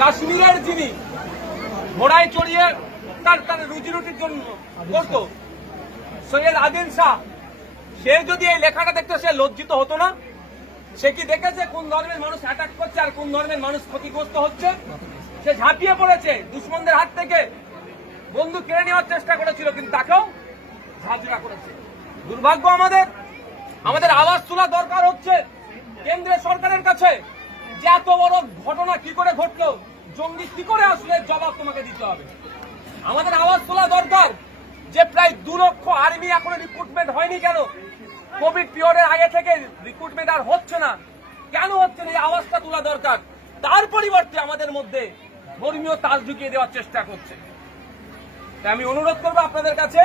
কাশ্মীরের যিনি ঘোড়ায় চড়িয়ে তার তার রুজি রুটির জন্য করত, সৈয়দ আদিল শাহ, সে যদি এই লেখাটা দেখতো সে লজ্জিত হতো না। সে কি দেখেছে কোন ধর্মের মানুষ অ্যাটাক করছে আর কোন ধর্মের মানুষ ক্ষতিগ্রস্ত হচ্ছে? সে ঝাঁপিয়ে পড়েছে, দুশ্মনদের হাত থেকে। বন্ধু কেড়ে নেওয়ার চেষ্টা করেছিল, কিন্তু তাকেও ঝাঁঝরা করেছে। দুর্ভাগ্য আমাদের আমাদের আওয়াজ তোলা দরকার হচ্ছে। কেন্দ্রের সরকারের কাছে যে এত বড় ঘটনা কি করে ঘটলো? জঙ্গি কি করে আসলে জবাব তোমাকে দিতে হবে? আমাদের আওয়াজ তোলা দরকার। যে প্রায় দু লক্ষ আর্মি এখনও রিক্রুটমেন্ট হয়নি কেন? কোভিড পিরিয়ডের আগে থেকে রিক্রুটমেন্ট আর হচ্ছে না। কেন হচ্ছে না? এই আওয়াজটা তোলা দরকার। তার পরিবর্তে আমাদের মধ্যে ধর্মীয় তাল ঢুকিয়ে দেওয়ার চেষ্টা করছে। তাই আমি অনুরোধ করব আপনাদের কাছে,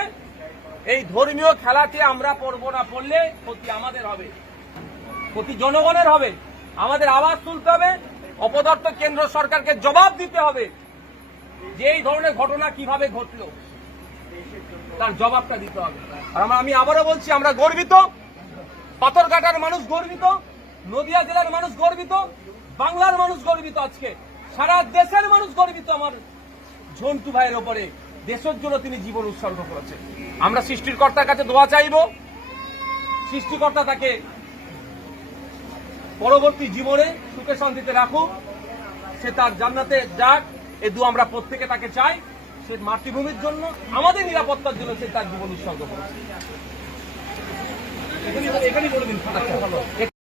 এই ধর্মীয় খেলাতে আমরা পড়ব না, পড়লে ক্ষতি আমাদের হবে। ক্ষতি জনগণের হবে। আমাদের আওয়াজ তুলতে হবে। অপদর্থ কেন্দ্র সরকারকে জবাব দিতে হবে যে এই ধরনের ঘটনা কীভাবে ঘটলো। তার জবাবটা দিতে হবে। আর আমি আবারও বলছি, আমরা গর্বিত। পাথরঘাটার মানুষ গর্বিত, নদিয়া জেলার মানুষ গর্বিত, বাংলার মানুষ গর্বিত আজকে। সারা দেশের মানুষ গর্বিত আমার ঝন্টু ভাইয়ের ওপরে। দেশের জন্য তিনি জীবন উৎসর্গ করেছেন। আমরা সৃষ্টিকর্তার কাছে দোয়া চাইব। সৃষ্টিকর্তা তাকে পরবর্তী জীবনে সুখে শান্তিতে রাখুক। সে তার জান্নাতে যাক। এ দু আমরা প্রত্যেকে তাকে চাই। সে মাতৃভূমির জন্য আমাদের নিরাপত্তার জন্য সে তার জীবন উৎসর্গ করে এখানেই বলে দিন আচ্ছা